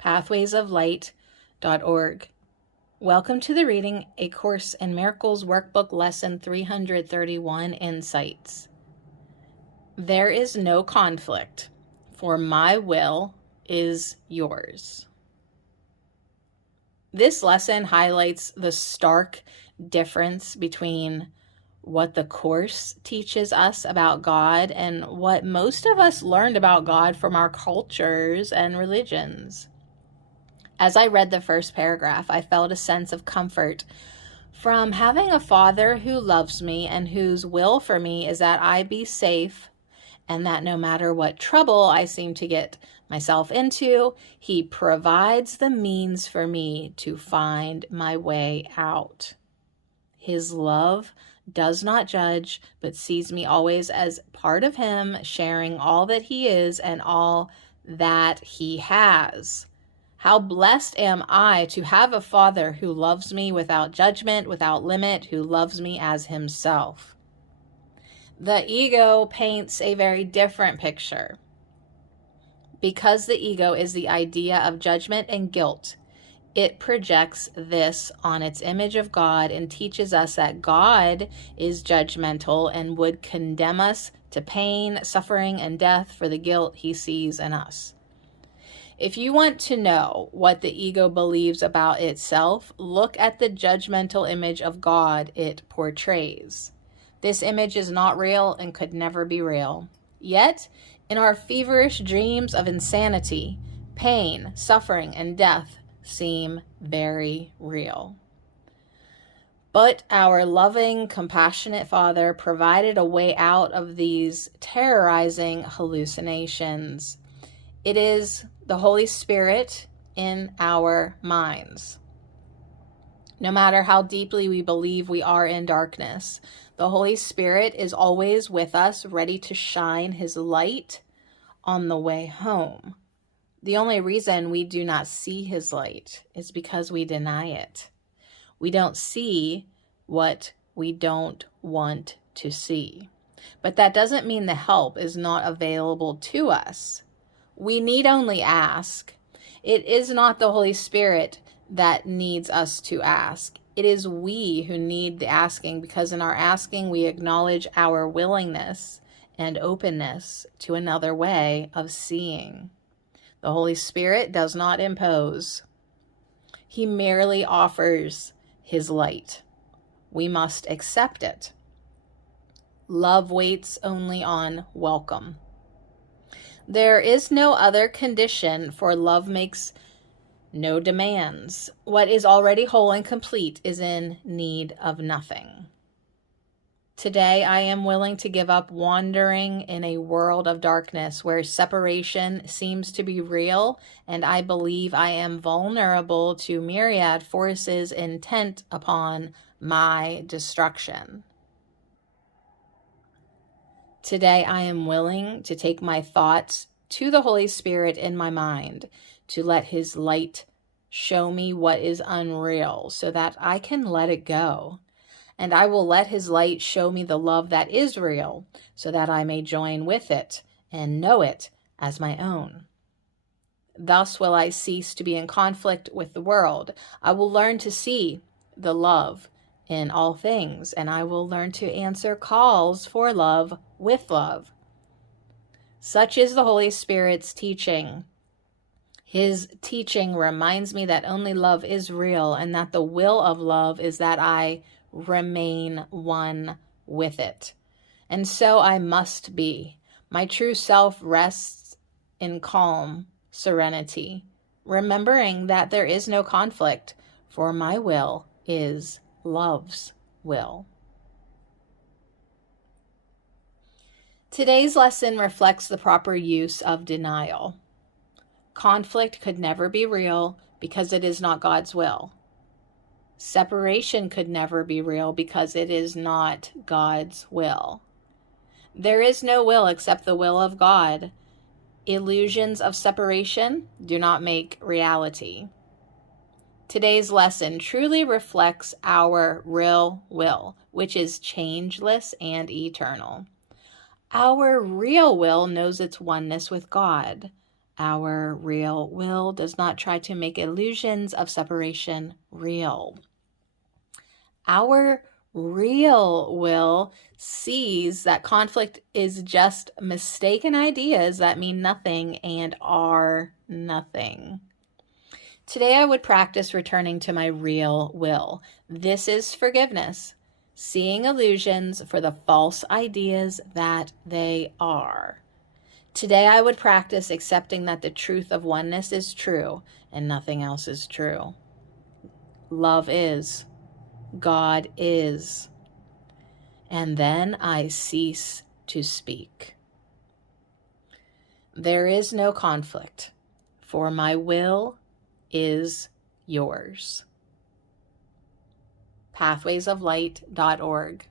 pathwaysoflight.org. Welcome to the reading A Course in Miracles Workbook Lesson 331, Insights. There is no conflict, for my will is yours. This lesson highlights the stark difference between what the Course teaches us about God and what most of us learned about God from our cultures and religions. As I read the first paragraph, I felt a sense of comfort from having a Father who loves me and whose will for me is that I be safe, and that no matter what trouble I seem to get myself into, He provides the means for me to find my way out. His love does not judge, but sees me always as part of Him, sharing all that He is and all that He has. How blessed am I to have a Father who loves me without judgment, without limit, who loves me as Himself. The ego paints a very different picture. Because the ego is the idea of judgment and guilt, it projects this on its image of God and teaches us that God is judgmental and would condemn us to pain, suffering, and death for the guilt He sees in us. If you want to know what the ego believes about itself, look at the judgmental image of God it portrays. This image is not real and could never be real. Yet, in our feverish dreams of insanity, pain, suffering, and death seem very real. But our loving, compassionate Father provided a way out of these terrorizing hallucinations. It is the Holy Spirit in our minds. No matter how deeply we believe we are in darkness, the Holy Spirit is always with us, ready to shine His light on the way home. The only reason we do not see His light is because we deny it. We don't see what we don't want to see. But that doesn't mean the help is not available to us. We need only ask. It is not the Holy Spirit that needs us to ask. It is we who need the asking, because in our asking we acknowledge our willingness and openness to another way of seeing. The Holy Spirit does not impose. He merely offers His light. We must accept it. Love waits only on welcome. There is no other condition, for love makes no demands. What is already whole and complete is in need of nothing. Today, I am willing to give up wandering in a world of darkness where separation seems to be real, and I believe I am vulnerable to myriad forces intent upon my destruction. Today, I am willing to take my thoughts to the Holy Spirit in my mind, to let His light show me what is unreal so that I can let it go. And I will let His light show me the love that is real so that I may join with it and know it as my own. Thus will I cease to be in conflict with the world. I will learn to see the love in all things, and I will learn to answer calls for love with love. Such is the Holy Spirit's teaching. His teaching reminds me that only love is real, and that the will of love is that I remain one with it. And so I must be. My true self rests in calm serenity, remembering that there is no conflict, for my will is love's will. Today's lesson reflects the proper use of denial. Conflict could never be real because it is not God's will. Separation could never be real because it is not God's will. There is no will except the will of God. Illusions of separation do not make reality. Today's lesson truly reflects our real will, which is changeless and eternal. Our real will knows its oneness with God. Our real will does not try to make illusions of separation real. Our real will sees that conflict is just mistaken ideas that mean nothing and are nothing. Today I would practice returning to my real will. This is forgiveness, seeing illusions for the false ideas that they are. Today I would practice accepting that the truth of oneness is true and nothing else is true. Love is. God is. And then I cease to speak. There is no conflict, for my will is yours. pathwaysoflight.org